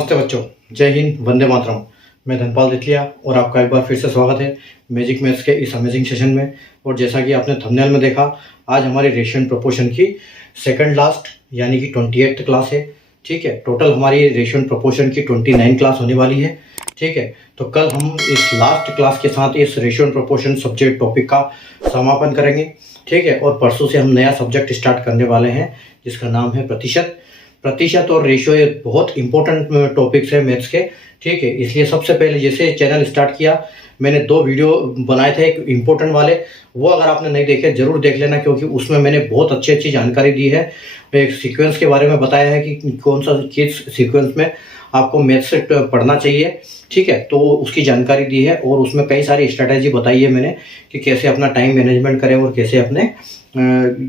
नमस्ते बच्चों, जय हिंद, वंदे मातरम। मैं धनपाल देथलिया और आपका एक बार फिर से स्वागत है मैजिक मैथ्स के इस अमेजिंग सेशन में। और जैसा कि आपने थंबनेल में देखा, आज हमारी रेशियो एंड प्रोपोर्शन की सेकंड लास्ट यानी कि 28th क्लास है। ठीक है, टोटल हमारी रेशियो एंड प्रोपोर्शन की 29 क्लास होने वाली है। ठीक है, तो कल हम इस लास्ट क्लास के साथ इस ratio and proportion subject topic का समापन करेंगे। ठीक है, और परसों से हम नया सब्जेक्ट स्टार्ट करने वाले हैं जिसका नाम है प्रतिशत और रेशियो। ये बहुत इंपॉर्टेंट टॉपिक्स है मैथ्स के। ठीक है, इसलिए सबसे पहले जैसे चैनल स्टार्ट किया मैंने 2 वीडियो बनाए थे, एक इम्पोर्टेंट वाले, वो अगर आपने नहीं देखे जरूर देख लेना, क्योंकि उसमें मैंने बहुत अच्छी जानकारी दी है। एक सीक्वेंस के बारे में बताया है कि कौन सा किस सीक्वेंस में आपको मैथ्स पढ़ना चाहिए। ठीक है, तो उसकी जानकारी दी है और उसमें कई सारी स्ट्रेटजी बताई है मैंने कि कैसे अपना टाइम मैनेजमेंट करें और कैसे अपने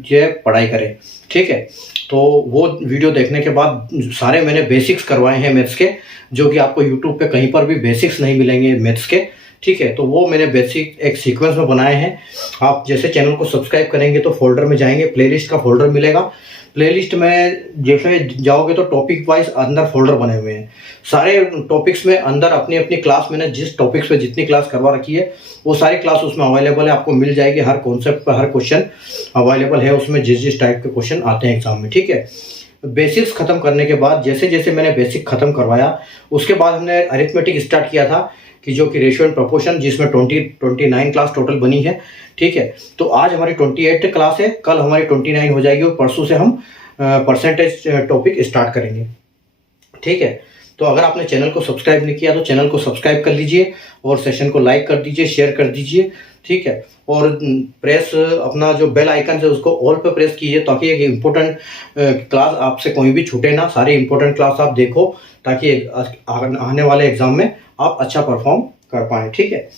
ये पढ़ाई करें। ठीक है, तो वो वीडियो देखने के बाद सारे मैंने बेसिक्स करवाए हैं मैथ्स के, जो कि आपको यूट्यूब पे कहीं पर भी बेसिक्स नहीं मिलेंगे मैथ्स के। ठीक है, तो वो मैंने बेसिक एक सीक्वेंस में बनाए हैं। आप जैसे चैनल को सब्सक्राइब करेंगे तो फोल्डर में जाएंगे, प्लेलिस्ट का फोल्डर मिलेगा। प्लेलिस्ट में जैसे जाओगे तो टॉपिक वाइज अंदर फोल्डर बने हुए हैं। सारे टॉपिक्स में अंदर अपनी अपनी क्लास मैंने जिस टॉपिक्स पे जितनी क्लास करवा रखी है वो सारी क्लास उसमें अवेलेबल है, आपको मिल जाएगी। हर कॉन्सेप्ट पर हर क्वेश्चन अवेलेबल है उसमें, जिस टाइप के क्वेश्चन आते हैं एग्जाम में। ठीक है, बेसिक्स खत्म करने के बाद जैसे जैसे मैंने बेसिक खत्म करवाया उसके बाद हमने अरिथमेटिक स्टार्ट किया था कि जो कि रेशियो एंड प्रोपोर्शन, जिसमें 29 क्लास टोटल बनी है। ठीक है, तो आज हमारी 28 क्लास है, कल हमारी 29 हो जाएगी और परसों से हम परसेंटेज टॉपिक स्टार्ट करेंगे। ठीक है, तो अगर आपने चैनल को सब्सक्राइब नहीं किया तो चैनल को सब्सक्राइब कर लीजिए और सेशन को लाइक कर दीजिए, शेयर कर दीजिए। ठीक है, और प्रेस अपना जो बेल आइकन है उसको ऑल पे प्रेस कीजिए ताकि एक इम्पोर्टेंट क्लास आपसे कोई भी छूटे ना। सारी इम्पोर्टेंट क्लास आप देखो ताकि आने वाले एग्जाम में आप अच्छा परफॉर्म कर पाएँ। ठीक है,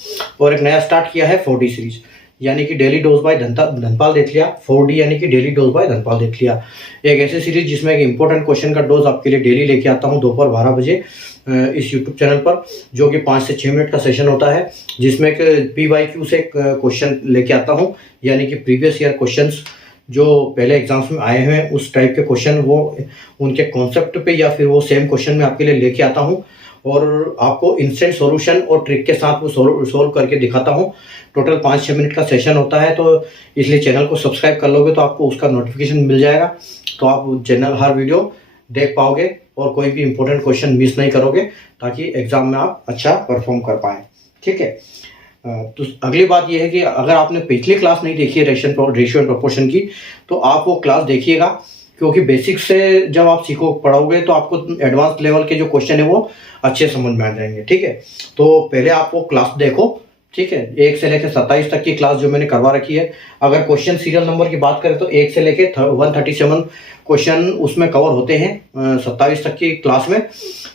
और एक नया स्टार्ट किया है 4D सीरीज यानी कि daily dose by Dhanpal Dethaliya. 4D यानी कि daily dose by Dhanpal Dethaliya, एक ऐसी सीरीज जिसमें एक इंपॉर्टेंट क्वेश्चन का डोज आपके लिए डेली लेके आता हूं दोपहर 12 बजे इस यूट्यूब चैनल पर, जो कि 5 से 6 मिनट का सेशन होता है, जिसमें PYQ से क्वेश्चन लेके आता हूं, यानी कि प्रीवियस ईयर क्वेश्चंस जो पहले एग्जाम्स में आए हुए हैं उस टाइप के क्वेश्चन, वो उनके कॉन्सेप्ट पे या फिर वो सेम क्वेश्चन में आपके लिए लेके आता हूँ और आपको इंस्टेंट सॉल्यूशन और ट्रिक के साथ वो सोल्व करके दिखाता हूँ। टोटल 5-6 मिनट का सेशन होता है, तो इसलिए चैनल को सब्सक्राइब कर लोगे तो आपको उसका नोटिफिकेशन मिल जाएगा, तो आप चैनल हर वीडियो देख पाओगे और कोई भी इंपॉर्टेंट क्वेश्चन मिस नहीं करोगे ताकि एग्जाम में आप अच्छा परफॉर्म कर पाएँ। ठीक है, तो अगली बात यह है कि अगर आपने पिछली क्लास नहीं देखी है रेशियो एंड प्रोपोर्शन की तो आप वो क्लास देखिएगा, क्योंकि बेसिक से जब आप पढ़ोगे तो आपको एडवांस लेवल के जो क्वेश्चन है वो अच्छे समझ में आ जाएंगे। ठीक है, तो पहले आप वो क्लास देखो। ठीक है, 1 से लेकर 27 तक की क्लास जो मैंने करवा रखी है। अगर क्वेश्चन सीरियल नंबर की बात करें तो 1 से लेकर 137 क्वेश्चन उसमें कवर होते हैं 27 तक की क्लास में।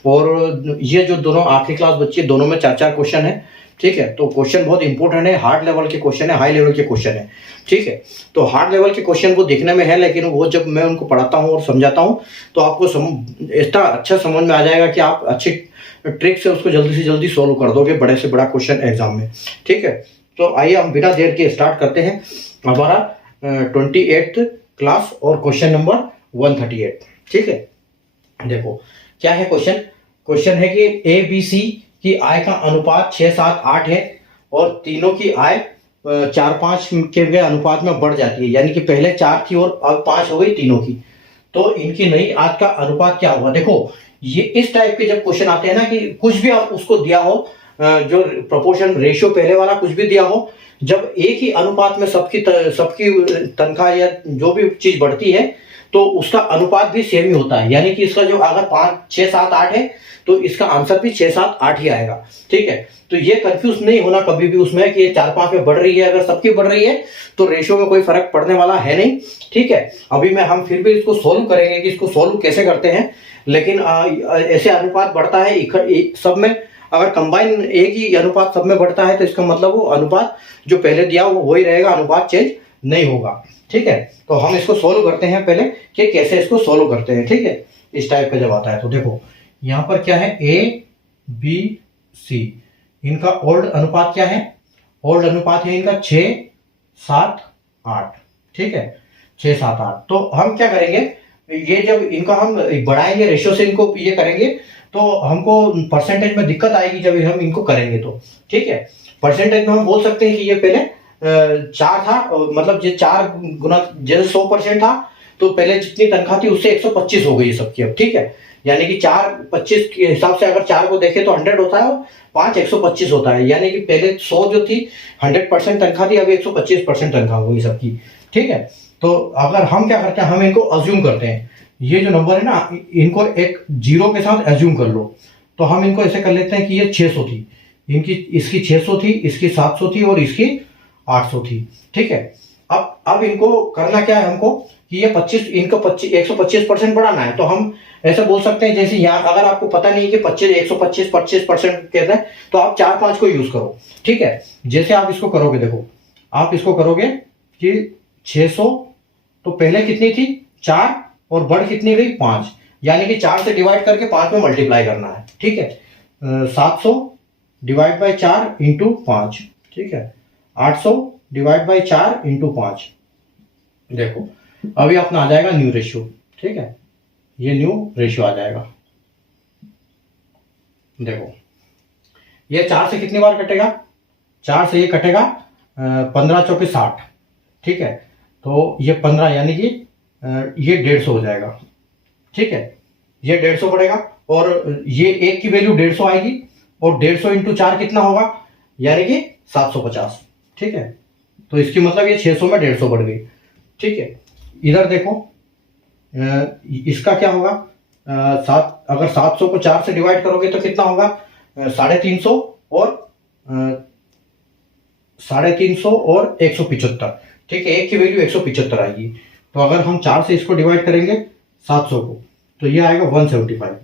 और ये जो दोनों आखिरी क्लास बच्ची है दोनों में 4-4 क्वेश्चन है। ठीक है, तो क्वेश्चन बहुत इंपॉर्टेंट है, हार्ड लेवल के क्वेश्चन है, हाई लेवल के क्वेश्चन है। ठीक है, तो हार्ड लेवल के क्वेश्चन वो देखने में है, लेकिन वो जब मैं उनको पढ़ाता हूँ और समझाता हूँ तो आपको इतना अच्छा समझ में आ जाएगा कि आप अच्छी ट्रिक से उसको जल्दी से जल्दी सोल्व कर दोगे बड़े से बड़ा क्वेश्चन एग्जाम में। ठीक है, तो आइए हम बिना देर के स्टार्ट करते हैं हमारा 28th क्लास और क्वेश्चन नंबर 138। ठीक है, देखो क्या है क्वेश्चन है कि ABC की आय का अनुपात 6-7-8 है और तीनों की आय 4-5 के अनुपात में बढ़ जाती है, यानी कि पहले 4 थी और अब 5 हो गई तीनों की, तो इनकी नई आय का अनुपात क्या होगा। देखो ये इस टाइप के जब क्वेश्चन आते हैं ना कि कुछ भी आप उसको दिया हो, जो प्रोपोर्शन रेशियो पहले वाला कुछ भी दिया हो, जब एक ही अनुपात में सबकी तनख्वाह या जो भी चीज बढ़ती है तो उसका अनुपात भी सेम ही होता है, यानी कि इसका जो अगर 5-6-7-8 है तो इसका आंसर भी 6-7-8 ही आएगा। ठीक है, तो ये कंफ्यूज नहीं होना कभी भी उसमें कि ये 4-5 में बढ़ रही है, अगर सबकी बढ़ रही है तो रेशियो में कोई फर्क पड़ने वाला है नहीं। ठीक है, अभी हम फिर भी इसको सोल्व करेंगे कि इसको सोल्व कैसे करते हैं, लेकिन ऐसे अनुपात बढ़ता है सब में, अगर कंबाइन एक ही अनुपात सब में बढ़ता है तो इसका मतलब वो अनुपात जो पहले दिया वो वही रहेगा, अनुपात चेंज नहीं होगा। ठीक है, तो हम इसको सोल्व करते हैं पहले कि कैसे इसको सोल्व करते हैं। ठीक है, इस टाइप का जब आता है तो देखो यहाँ पर क्या है, ABC, इनका ओल्ड अनुपात क्या है, ओल्ड अनुपात है इनका 6-7-8। ठीक है, 6-7-8, तो हम क्या करेंगे ये जब इनका हम बढ़ाएंगे रेशियो से इनको ये करेंगे तो हमको परसेंटेज में दिक्कत आएगी जब हम इनको करेंगे तो। ठीक है, परसेंटेज में हम बोल सकते हैं कि ये पहले 4 था, मतलब ये 4 गुना, जैसे 100% था तो पहले जितनी तनख्वाह थी उससे 125 हो गई सबकी अब। ठीक है, यानी कि 4/25 के हिसाब से अगर 4 को देखें तो 100 होता है और 5 125 होता है, यानी कि पहले 100 जो थी 100% तनख्वाह थी, अभी 125% तनख्वाह हो गई सबकी। ठीक है, तो अगर हम क्या करते हैं, हम इनको अज्यूम करते हैं, ये जो नंबर है ना इनको एक जीरो के साथ अज्यूम कर लो, तो हम इनको ऐसे कर लेते हैं कि ये 600 थी, इनकी इसकी 600 थी, इसकी 700 थी और इसकी 800 थी। ठीक है, अब इनको करना क्या है हमको कि ये 25 इनको 125% बढ़ाना है, तो हम ऐसे बोल सकते हैं, जैसे यहाँ अगर आपको पता नहीं है कि 125% कहते हैं तो आप 4-5 को यूज करो। ठीक है, जैसे आप इसको करोगे, देखो आप इसको करोगे कि 600 तो पहले कितनी थी 4 और बढ़ कितनी गई 5, यानी कि 4 से डिवाइड करके 5 में मल्टीप्लाई करना है। ठीक है, 700 डिवाइड बाई 4 इंटू 5। ठीक है, 800 डिवाइड बाई 4 इंटू 5। देखो अभी अपना आ जाएगा न्यू रेशियो। ठीक है, ये न्यू रेशियो आ जाएगा। देखो ये 4 से कितनी बार कटेगा, 4 से ये कटेगा 15 चौके 60। ठीक है, तो ये 15 यानी कि ये 150 हो जाएगा। ठीक है, ये 150 पड़ेगा और ये एक की वैल्यू 150 आएगी और 150 इंटू 4 कितना होगा, यानी कि 750। ठीक है, तो इसकी मतलब ये 600 में 150 बढ़ गई। ठीक है, इधर देखो इसका क्या होगा, अगर 700 को 4 से डिवाइड करोगे तो कितना होगा, 350 और 350 और 175। ठीक है, एक की वैल्यू 175 आएगी, तो अगर हम 4 से इसको डिवाइड करेंगे 700 को तो ये आएगा 175।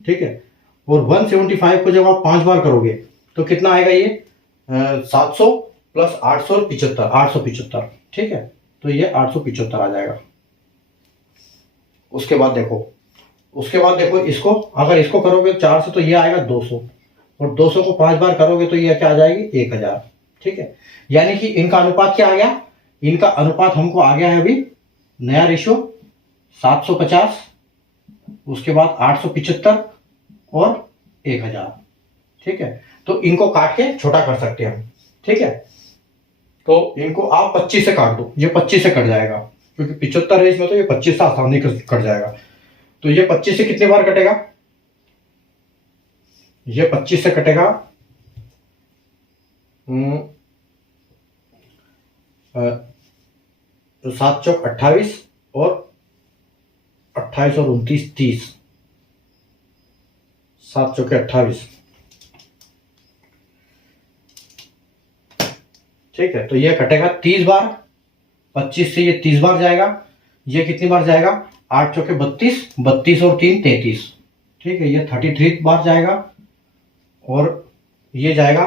ठीक है, और 175 को जब आप 5 बार करोगे तो कितना आएगा, ये 700 प्लस 800 और 75, 875। ठीक है, तो ये 875 आ जाएगा। उसके बाद देखो इसको अगर इसको करोगे 4 से तो ये आएगा 200 और 200 को 5 बार करोगे तो ये क्या आ जाएगी 1000। ठीक है, यानी कि इनका अनुपात क्या आ गया, इनका अनुपात हमको आ गया है अभी नया रेशियो 750, उसके बाद 875 और 1000। ठीक है, तो इनको काट के छोटा कर सकते हैं हम। ठीक है, तो इनको आप 25 से काट दो, ये 25 से कट जाएगा क्योंकि 75 है इसमें, तो ये 25 से आसानी से कट जाएगा। तो ये 25 से कितने बार कटेगा, ये 25 से कटेगा 7 चौक 28 और 28 और 29 30, 7 चौके 28। ठीक है, तो ये कटेगा 30 बार, 25 से ये 30 बार जाएगा, ये कितनी बार जाएगा 8 चौके 32, 32 और 3 33। ठीक है, ये 33 बार जाएगा और ये जाएगा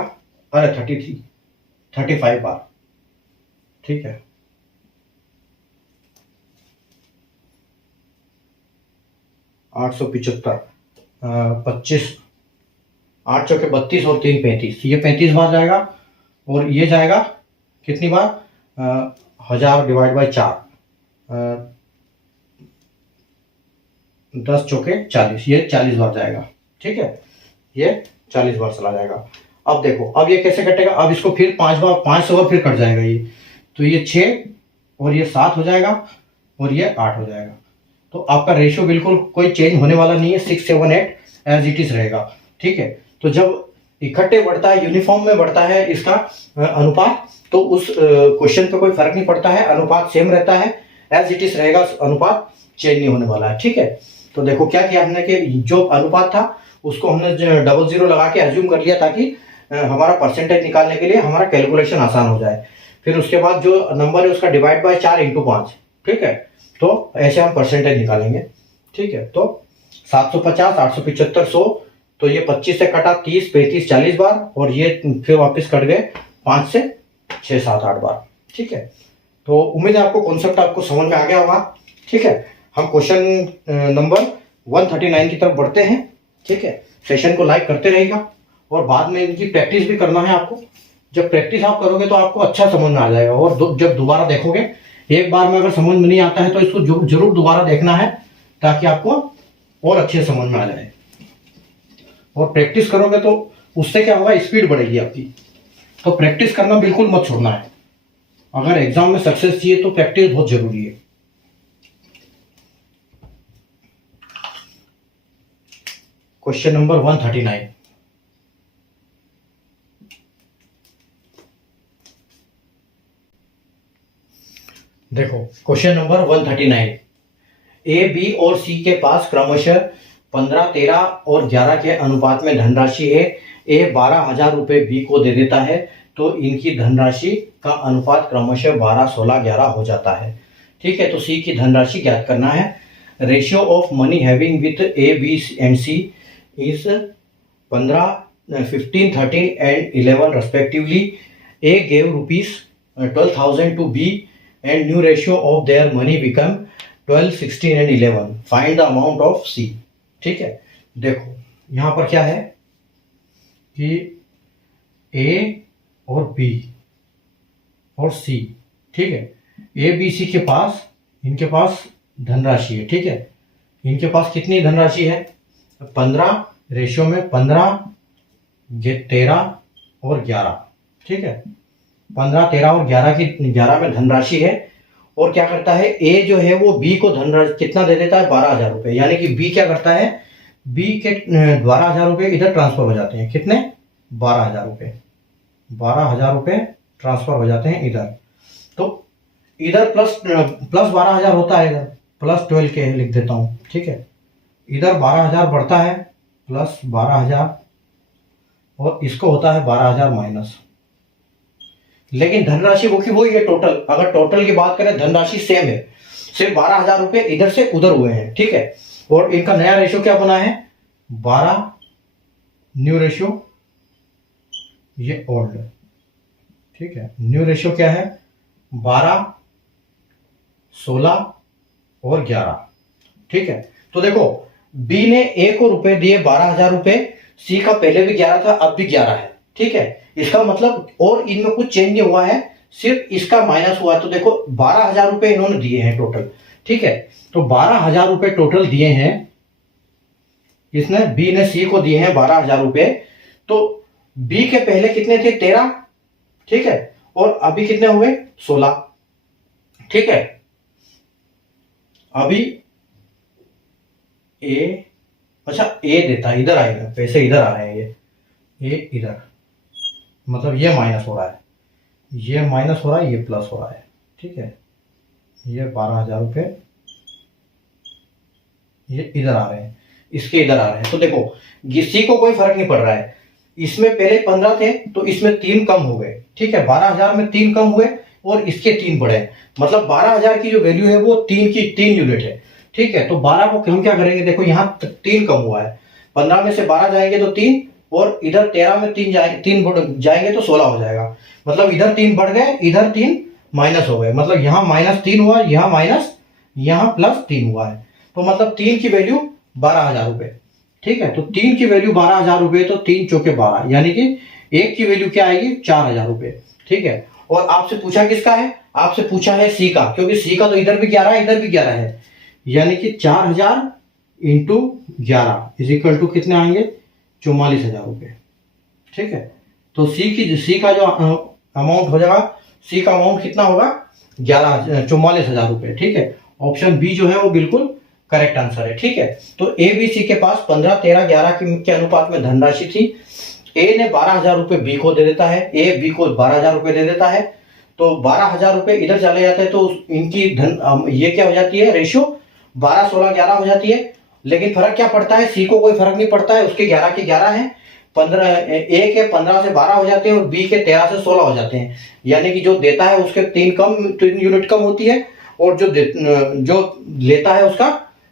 35 बार। ठीक है, 875 25, 8 चौके 32 और 3 35, ये 35 बार जाएगा और ये जाएगा कितनी बार 1000 डिवाइड बाई 4, 10 चौके 40, ये 40 बार जाएगा। ठीक है, ये 40 बार चला जाएगा। अब देखो अब ये कैसे कटेगा, अब इसको फिर 5 बार 500 बार फिर कट जाएगा ये, तो ये 6 और ये 7 हो जाएगा और ये 8 हो जाएगा। तो आपका रेशियो बिल्कुल कोई चेंज होने वाला नहीं है, 6 7 8 एज इट इज रहेगा। ठीक है, तो जब इकट्ठे बढ़ता है, यूनिफॉर्म में बढ़ता है इसका अनुपात, तो उस क्वेश्चन पे कोई फर्क नहीं पड़ता है, अनुपात सेम रहता है, एज इट इज रहेगा, अनुपात चेंज नहीं होने वाला है। ठीक है, तो देखो क्या किया हमने कि जो अनुपात था उसको हमने 00 लगा के एज्यूम कर लिया ताकि हमारा परसेंटेज निकालने के लिए हमारा कैलकुलेशन आसान हो जाए। फिर उसके बाद जो नंबर है उसका डिवाइड बाय 4 इंटू 5। ठीक है, तो ऐसे हम परसेंटेज निकालेंगे। ठीक है, तो 750, 875, 100, तो ये 25 से कटा 30 35 40 बार और ये फिर वापस कट गए 5 से 6 7 8 बार। ठीक है, तो उम्मीद है आपको कॉन्सेप्ट आपको समझ में आ गया होगा। ठीक है, हम क्वेश्चन नंबर 139 की तरफ बढ़ते हैं। ठीक है, सेशन को लाइक करते रहिएगा और बाद में इनकी प्रैक्टिस भी करना है आपको। जब प्रैक्टिस आप करोगे तो आपको अच्छा समझ में आ जाएगा और जब दोबारा देखोगे एक बार में अगर समझ में नहीं आता है तो इसको जरूर दोबारा देखना है ताकि आपको और अच्छे समझ में आ जाए। और प्रैक्टिस करोगे तो उससे क्या होगा, स्पीड बढ़ेगी आपकी। तो प्रैक्टिस करना बिल्कुल मत छोड़ना है। अगर एग्जाम में सक्सेस चाहिए तो प्रैक्टिस बहुत जरूरी है। Question number 139। देखो क्वेश्चन नंबर 139। ए, बी और सी के पास क्रमशः 15, 13 और 11 के अनुपात में धनराशि है। ए 12,000 रुपये बी को दे देता है तो इनकी धनराशि का अनुपात क्रमशः 12, 16, 11 हो जाता है। ठीक है, तो सी की धनराशि ज्ञात करना है। Ratio of money having with A, B and C is 15, 15, 13 and 11 respectively. A gave rupees 12,000 to B and new ratio of their money become 12, 16 and 11. Find the amount of C. ठीक है, देखो यहाँ पर क्या है कि A और B और C, ठीक है, A, B, C के पास, इनके पास धनराशि है। ठीक है, इनके पास कितनी धनराशि है, 15 रेशियो में 15, 13 और 11। ठीक है, 15, 13 और 11 में धनराशि है। और क्या करता है, ए जो है वो बी को धनराशि कितना दे देता है, 12,000 रुपये। यानी कि बी क्या करता है, बी के 12,000 रुपये इधर ट्रांसफर हो जाते हैं। कितने, 12,000 रुपये, 12,000 रुपये ट्रांसफर हो जाते हैं इधर। तो इधर प्लस 12,000 होता है, इधर प्लस 12 के लिख देता हूँ। ठीक है, इधर 12,000 बढ़ता है प्लस 12,000 और इसको होता है 12,000 माइनस। लेकिन धनराशि वो की वही है टोटल। अगर टोटल की बात करें धनराशि सेम है, सिर्फ 12,000 रुपये इधर से उधर हुए हैं। ठीक है, और इनका नया रेशियो क्या बना है, 12 न्यू रेशियो, ये ओल्ड। ठीक है, न्यू रेशियो क्या है, 12, 16 और 11। ठीक है, तो देखो बी ने ए को रुपए दिए 12,000 रुपये, सी का पहले भी 11 था अब भी 11 है। ठीक है, इसका मतलब और इनमें कुछ चेंज नहीं हुआ है, सिर्फ इसका माइनस हुआ है। तो देखो 12,000 रुपये इन्होंने दिए हैं टोटल। ठीक है, तो 12,000 रुपये टोटल दिए हैं इसने, बी ने सी को दिए हैं 12,000 रुपये। तो बी के पहले कितने थे, 13। ठीक है, और अभी कितने हुए, 16। ठीक है, अभी ए, अच्छा ए देता है, इधर आएगा, पैसे इधर आ रहे हैं, ये इधर, मतलब ये माइनस हो रहा है, ये माइनस हो रहा है, ये प्लस हो रहा है। ठीक है, ये 12,000 रुपये ये इधर आ रहे हैं, इसके इधर आ रहे हैं। तो देखो किसी को कोई फर्क नहीं पड़ रहा है, इसमें पहले 15 थे तो इसमें 3 कम हो गए। ठीक है, 12,000 में 3 कम हुए और इसके 3 बढ़े, मतलब 12,000 की जो वैल्यू है वो 3 यूनिट है। ठीक है, तो 12 को हम क्या करेंगे, देखो यहाँ 3 कम हुआ है, 15 में से 12 जाएंगे तो 3, और इधर 13 में 3 जाएंगे तो 16 हो जाएगा। मतलब इधर 3 बढ़ गए, इधर 3 माइनस हो गए, मतलब यहाँ -3 हुआ, यहाँ माइनस, यहाँ +3 हुआ है। तो मतलब 3 की वैल्यू 12,000 रुपये। ठीक है, तो 3 की वैल्यू 12,000 रुपये, तो 3 चौके 12, यानी कि 1 की वैल्यू क्या आएगी, 4,000 रुपये। ठीक है, और आपसे पूछा किसका है, आपसे पूछा है सी का, क्योंकि सी का तो इधर भी 11 है इधर भी 11 है, यानी कि 4,000 इंटू 11 इज इक्वल टू कितने आएंगे, 44,000 रुपये। ठीक है, तो सी का जो अमाउंट हो जाएगा, सी का अमाउंट कितना होगा, 44,000 रुपये। ठीक है, ऑप्शन बी जो है वो बिल्कुल करेक्ट आंसर है। ठीक है, तो ए बी सी के पास 15, 13, 11 के अनुपात में धनराशि थी। ए ने 12,000 रुपये बी को दे देता है, ए बी को 12,000 रुपये दे देता है, तो 12,000 रुपये इधर चले जाते हैं, तो इनकी ये क्या हो जाती है, रेशियो 12, 16, 11 हो जाती है। लेकिन फर्क क्या पड़ता है, सी को कोई फर्क नहीं पड़ता है, उसके 11 के 11 है, 15 ए के 15 से 12 हो जाते हैं और बी के 13 से 16 हो जाते हैं, यानी कि जो देता है उसके 3 यूनिट कम होती है और जो लेता है उसका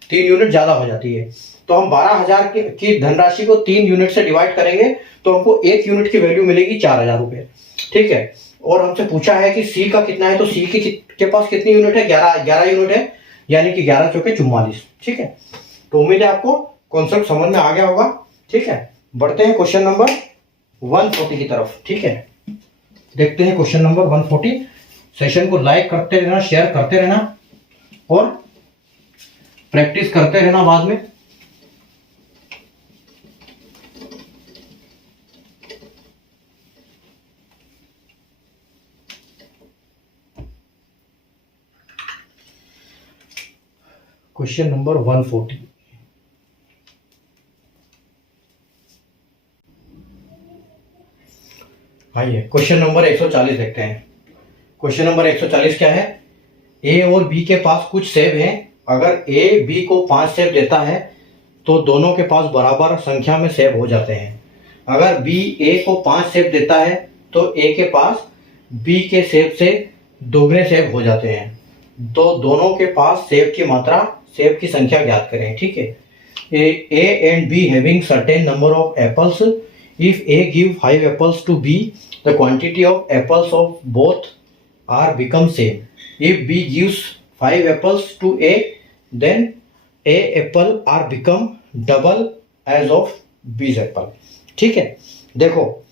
3 यूनिट ज्यादा हो जाती है। तो हम 12,000 की धनराशि को 3 यूनिट से डिवाइड करेंगे तो हमको 1 यूनिट की वैल्यू मिलेगी 4,000 रुपये। ठीक है, और हमसे पूछा है कि सी का कितना है, तो सी के पास कितनी यूनिट है, 11 यूनिट है, यानी कि 11 चौके 44। ठीक है, तो उम्मीद है आपको कॉन्सेप्ट समझ में आ गया होगा। ठीक है, बढ़ते हैं क्वेश्चन नंबर 140 की तरफ। ठीक है, देखते हैं क्वेश्चन नंबर 140 सेशन को लाइक करते रहना, शेयर करते रहना और प्रैक्टिस करते रहना बाद में। Question number 140। आइए क्वेश्चन नंबर 140 देखते हैं। क्वेश्चन नंबर 140 क्या है? ए और बी के पास कुछ सेब हैं। अगर ए बी को 5 सेब देता है तो दोनों के पास बराबर संख्या में सेब हो जाते हैं। अगर बी ए को 5 सेब देता है तो ए के पास बी के सेब से दोगुने सेब हो जाते हैं। तो दोनों के पास सेब की मात्रा, सेब की संख्या ज्ञात करें। ठीक है, A and B having certain number of apples, if A give 5 apples to B, the quantity of apples of both are become same. If B gives 5 apples to A, then A apple are become double age of B's apple. ठीक है, देखो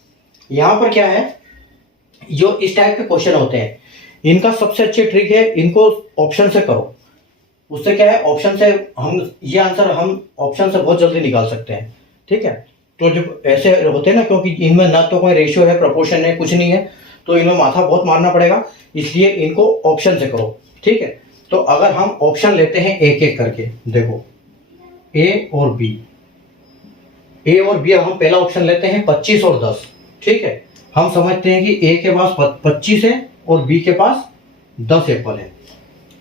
यहां पर क्या है, जो इस type के क्वेश्चन होते हैं इनका सबसे अच्छी ट्रिक है, इनको ऑप्शन से करो। उससे क्या है, ऑप्शन से हम ये आंसर हम ऑप्शन से बहुत जल्दी निकाल सकते हैं। ठीक है, तो जब ऐसे होते हैं ना, क्योंकि इनमें ना तो कोई रेशियो है, प्रोपोर्शन है, कुछ नहीं है, तो इनमें माथा बहुत मारना पड़ेगा, इसलिए इनको ऑप्शन से करो। ठीक है, तो अगर हम ऑप्शन लेते हैं एक एक करके, देखो ए और बी, ए और बी, हम पहला ऑप्शन लेते हैं 25 और 10। ठीक है, हम समझते हैं कि ए के पास 25 है और बी के पास 10 एप्पल है।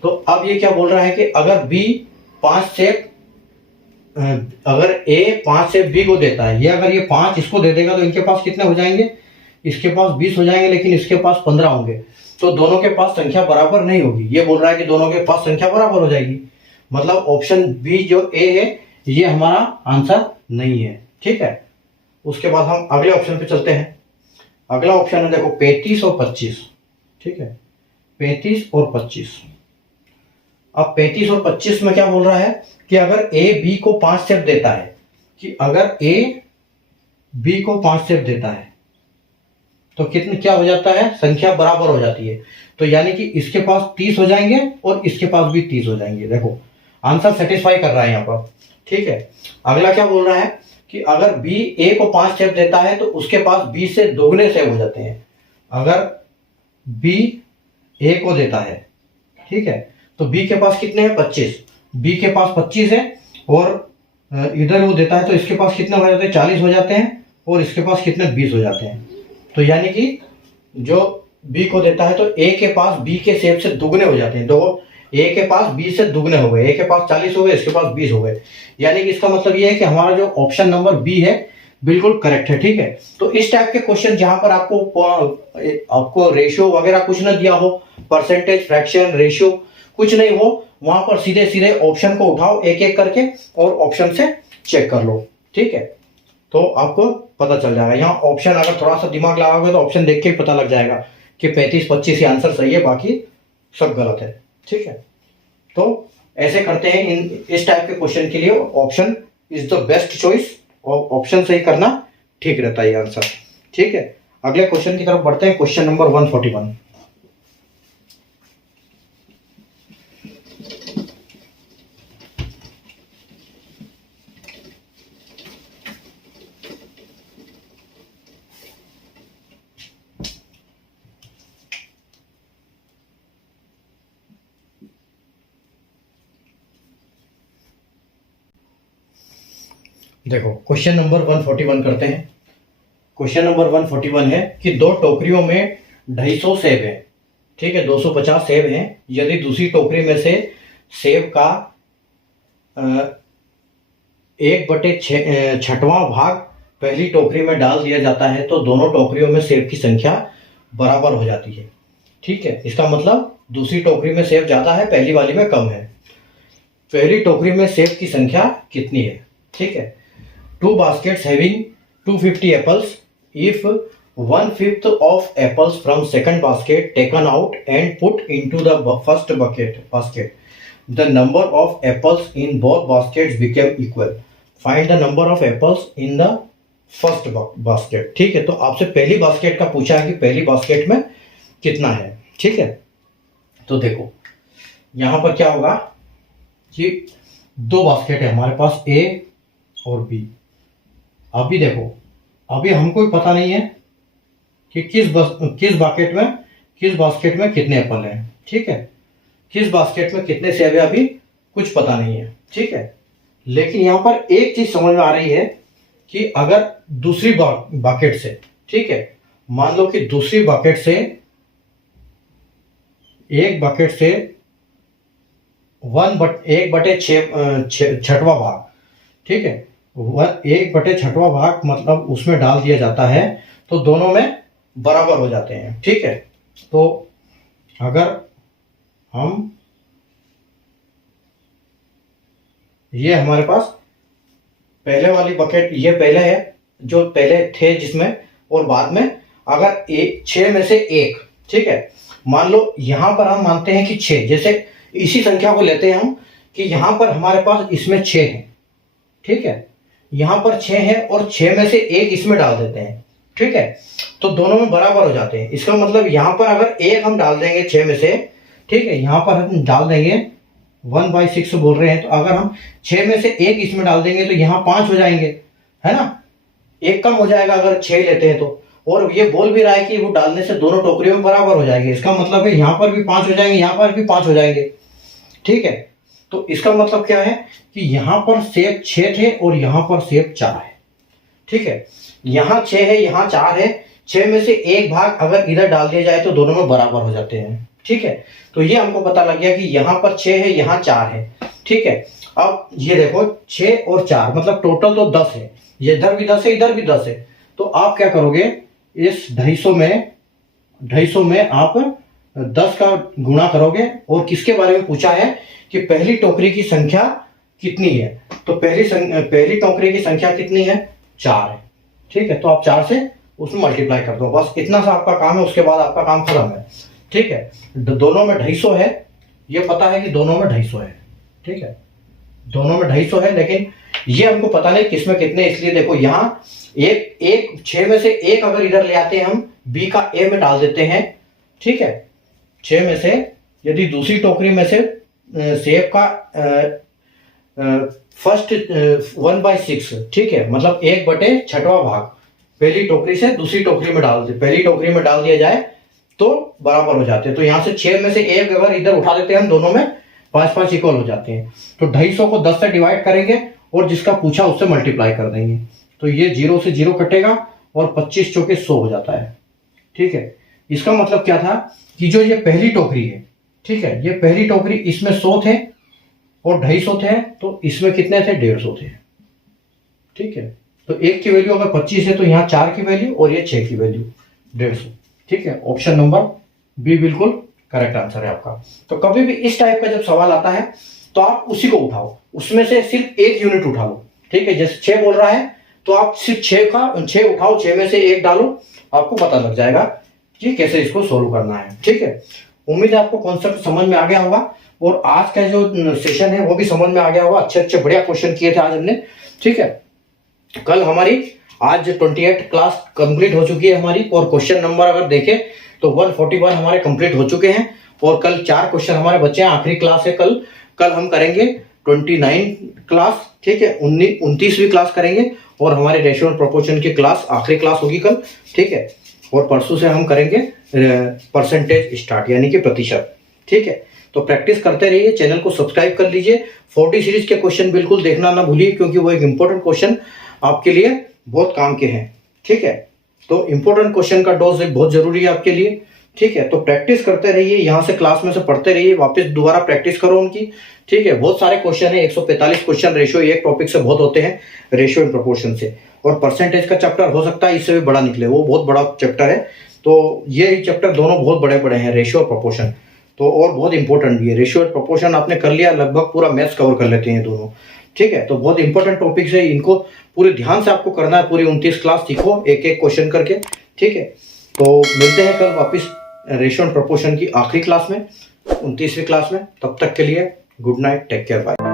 तो अब ये क्या बोल रहा है कि अगर बी 5 सेब, अगर ए 5 सेब बी को देता है, ये अगर ये 5 इसको दे देगा तो इनके पास कितने हो जाएंगे? इसके पास 20 हो जाएंगे, लेकिन इसके पास 15 होंगे। तो दोनों के पास संख्या बराबर नहीं होगी। ये बोल रहा है कि दोनों के पास संख्या बराबर हो जाएगी, मतलब ऑप्शन बी जो ए है ये हमारा आंसर नहीं है। ठीक है, उसके बाद हम अगले ऑप्शन पे चलते हैं। अगला ऑप्शन है देखो 35 और 25। ठीक है, 35 और 25। अब 35 और 25 में क्या बोल रहा है कि अगर ए बी को 5 सेब देता है, कि अगर ए बी को 5 सेब देता है तो कितने क्या हो जाता है? संख्या बराबर हो जाती है। तो यानी कि इसके पास 30 हो जाएंगे और इसके पास भी 30 हो जाएंगे। देखो आंसर सेटिस्फाई कर रहा है यहाँ पर। ठीक है, अगला क्या बोल रहा है कि अगर बी ए को 5 सेब देता है तो उसके पास बी से दोगुने सेब हो जाते हैं। अगर बी ए को देता है, ठीक है, तो बी के पास कितने हैं? 25। बी के पास 25 है और इधर वो देता है तो इसके पास कितने हो जाते हैं? 40 हो जाते हैं और इसके पास कितने? 20 हो जाते हैं। तो यानी कि जो बी को देता है तो ए के पास बी के सेब से दुगने हो जाते हैं। देखो ए के पास बी से दुगने हो गए, ए के पास 40 हो गए, इसके पास 20 हो गए। यानी कि इसका मतलब ये है कि हमारा जो ऑप्शन नंबर बी है बिल्कुल करेक्ट है। ठीक है, तो इस टाइप के क्वेश्चन जहां पर आपको रेशियो वगैरह कुछ ना दिया हो, परसेंटेज, फ्रैक्शन, रेशियो कुछ नहीं हो, वहां पर सीधे सीधे ऑप्शन को उठाओ एक एक करके और ऑप्शन से चेक कर लो। ठीक है, तो आपको पता चल जाएगा। यहाँ ऑप्शन अगर थोड़ा सा दिमाग लगाओगे तो ऑप्शन देख के ही पता लग जाएगा कि 35-25 ही आंसर सही है, बाकी सब गलत है। ठीक है, तो ऐसे करते हैं इस टाइप के क्वेश्चन के लिए option is the best choice, और ऑप्शन से ही करना ठीक रहता है आंसर। ठीक है, अगले क्वेश्चन की तरफ बढ़ते हैं। Question number 141। देखो क्वेश्चन नंबर 141 करते हैं। क्वेश्चन नंबर 141 है कि दो टोकरियों में 250 सेब है। ठीक है, 250 सेब हैं। यदि दूसरी टोकरी में से सेब का 1/6वां भाग पहली टोकरी में डाल दिया जाता है तो दोनों टोकरियों में सेब की संख्या बराबर हो जाती है। ठीक है, इसका मतलब दूसरी टोकरी में सेब ज़्यादा है, पहली वाली में कम है। पहली टोकरी में सेब की संख्या कितनी है? ठीक है, 2 baskets having 250 apples. If 1/5 of apples from second basket taken out and put into the first basket, the number of apples in both baskets became equal. Find the number of apples in the first basket. ठीक है, तो आपसे पहली basket का पूछा है कि पहली बास्केट में कितना है। ठीक है, तो देखो यहाँ पर क्या होगा कि 2 बास्केट है हमारे पास, ए और बी। अभी देखो, अभी हमको पता नहीं है कि किस बास्केट में कितने एप्पल हैं, ठीक है। किस बास्केट में कितने सेब है अभी कुछ पता नहीं है, ठीक है। लेकिन यहाँ पर एक चीज समझ में आ रही है कि अगर दूसरी बास्केट से, ठीक है, मान लो कि दूसरी बास्केट से, एक बास्केट से 1/6 भाग, ठीक है, 1/6 भाग मतलब उसमें डाल दिया जाता है तो दोनों में बराबर हो जाते हैं, ठीक है। तो अगर हम, ये हमारे पास पहले वाली बकेट, ये पहले है जो पहले थे जिसमें, और बाद में अगर 6 में से 1, ठीक है, मान लो यहां पर हम मानते हैं कि 6, जैसे इसी संख्या को लेते हैं हम कि यहां पर हमारे पास इसमें 6 है, ठीक है, यहां पर 6 है और 6 में से 1 इसमें डाल देते हैं, ठीक है, तो दोनों में बराबर हो जाते हैं। इसका मतलब यहां पर अगर 1 हम डाल देंगे 6 में से, ठीक है, यहां पर हम डाल देंगे 1/6 बोल रहे हैं, तो अगर हम 6 में से 1 इसमें डाल देंगे तो यहाँ 5 हो जाएंगे, है ना, 1 कम हो जाएगा अगर 6 लेते हैं तो। और ये बोल भी रहा है कि वो डालने से दोनों टोकरियों में बराबर हो जाएंगे, इसका मतलब है यहाँ पर भी 5 हो जाएंगे, यहाँ पर भी 5 हो जाएंगे, ठीक है। तो इसका मतलब क्या है कि यहाँ पर सेब 6 थे और यहाँ पर सेब 4 है, ठीक है, यहाँ 6 है, यहाँ 4 है, 6 में से 1 भाग अगर इधर डाल दिया जाए तो दोनों में बराबर हो जाते हैं, ठीक है। तो ये हमको पता लग गया कि यहाँ पर 6 है, यहाँ 4 है, ठीक है। अब ये देखो 6 और 4 मतलब टोटल तो 10 है, ये इधर भी 10 है, इधर भी 10 है, तो आप क्या करोगे, इस 250 में आप 10 का गुणा करोगे। और किसके बारे में पूछा है कि पहली टोकरी की संख्या कितनी है, तो पहली टोकरी की संख्या कितनी है, 4 है, ठीक है। तो आप 4 से उसमें मल्टीप्लाई कर दो, बस इतना सा आपका काम है, उसके बाद आपका काम खत्म है, ठीक है। दोनों में 250 है, ये पता है कि दोनों में 250 है, ठीक है, दोनों में 250 है, लेकिन ये हमको पता नहीं किसमें कितने, इसलिए देखो यहाँ एक 6 में से 1 अगर इधर ले आते हैं हम, बी का ए में डाल देते हैं, ठीक है। 6 में से यदि दूसरी टोकरी में से सेब का फर्स्ट 1/6, ठीक है, मतलब 1/6 भाग पहली टोकरी से दूसरी टोकरी में पहली टोकरी में डाल दिया जाए तो बराबर हो जाते हैं। तो यहाँ से 6 में से 1 अगर इधर उठा देते हैं हम, दोनों में 5-5 इक्वल हो जाते हैं। तो 250 को 10 से डिवाइड करेंगे और जिसका पूछा उससे मल्टीप्लाई कर देंगे, तो ये 0 से 0 कटेगा और 25 चौके 100 हो जाता है, ठीक है। इसका मतलब क्या था कि जो ये पहली टोकरी है, ठीक है, ये पहली टोकरी, इसमें 100 थे और 250 थे, तो इसमें कितने थे, 150 थे, ठीक है। तो 1 की वैल्यू अगर 25 है तो यहाँ 4 की वैल्यू और ये 6 की वैल्यू 150, ठीक है। ऑप्शन नंबर बी बिल्कुल करेक्ट आंसर है आपका। तो कभी भी इस टाइप का जब सवाल आता है तो आप उसी को उठाओ, उसमें से सिर्फ 1 यूनिट उठा लो, ठीक है। जैसे 6 बोल रहा है तो आप सिर्फ 6 उठाओ, 6 में से 1 डालो, आपको पता लग जाएगा कि कैसे इसको सोल्व करना है, ठीक है। उम्मीद है आपको कॉन्सेप्ट समझ में आ गया होगा और आज का जो सेशन है वो भी समझ में आ गया होगा। अच्छे बढ़िया क्वेश्चन किए थे आज हमने, ठीक है। कल हमारी आज 28 क्लास कंप्लीट हो चुकी है हमारी, और क्वेश्चन नंबर अगर देखें तो 141 हमारे कंप्लीट हो चुके हैं, और कल 4 क्वेश्चन हमारे बच्चे हैं, आखिरी क्लास है कल हम करेंगे 29 क्लास, ठीक है, 29वीं क्लास करेंगे, और हमारे रेशियो एंड प्रोपोर्शन की क्लास आखिरी क्लास होगी कल, ठीक है। और परसों से हम करेंगे परसेंटेज स्टार्ट, यानी कि प्रतिशत, ठीक है। तो प्रैक्टिस करते रहिए, चैनल को सब्सक्राइब कर लीजिए। 40 सीरीज के क्वेश्चन बिल्कुल देखना ना भूलिए, क्योंकि वो एक इंपॉर्टेंट क्वेश्चन आपके लिए बहुत काम के हैं, ठीक है। तो इंपॉर्टेंट क्वेश्चन का डोज बहुत जरूरी है आपके लिए, ठीक है। तो प्रैक्टिस करते रहिए, यहाँ से क्लास में से पढ़ते रहिए, वापस दोबारा प्रैक्टिस करो उनकी, ठीक है। बहुत सारे क्वेश्चन है, 145 क्वेश्चन रेशियो एक टॉपिक से बहुत होते हैं, रेशियो एंड प्रोपोर्शन से। और परसेंटेज का चैप्टर हो सकता है इससे भी बड़ा निकले, वो बहुत बड़ा चैप्टर है। तो ये चैप्टर दोनों बहुत बड़े बड़े हैं, रेशियो और प्रोपोर्शन, तो और बहुत इंपॉर्टेंट भी है। रेशियो और प्रोपोर्शन आपने कर लिया, लगभग पूरा मैथ्स कवर कर लेते हैं दोनों, ठीक है। तो बहुत इंपॉर्टेंट टॉपिक्स है, इनको पूरे ध्यान से आपको करना है, पूरी 29 क्लास सीखो एक एक क्वेश्चन करके, ठीक है। तो मिलते हैं कल वापस रेशियो एंड प्रोपोर्शन की आखिरी क्लास में, 29वीं क्लास में। तब तक के लिए good night, take care, bye.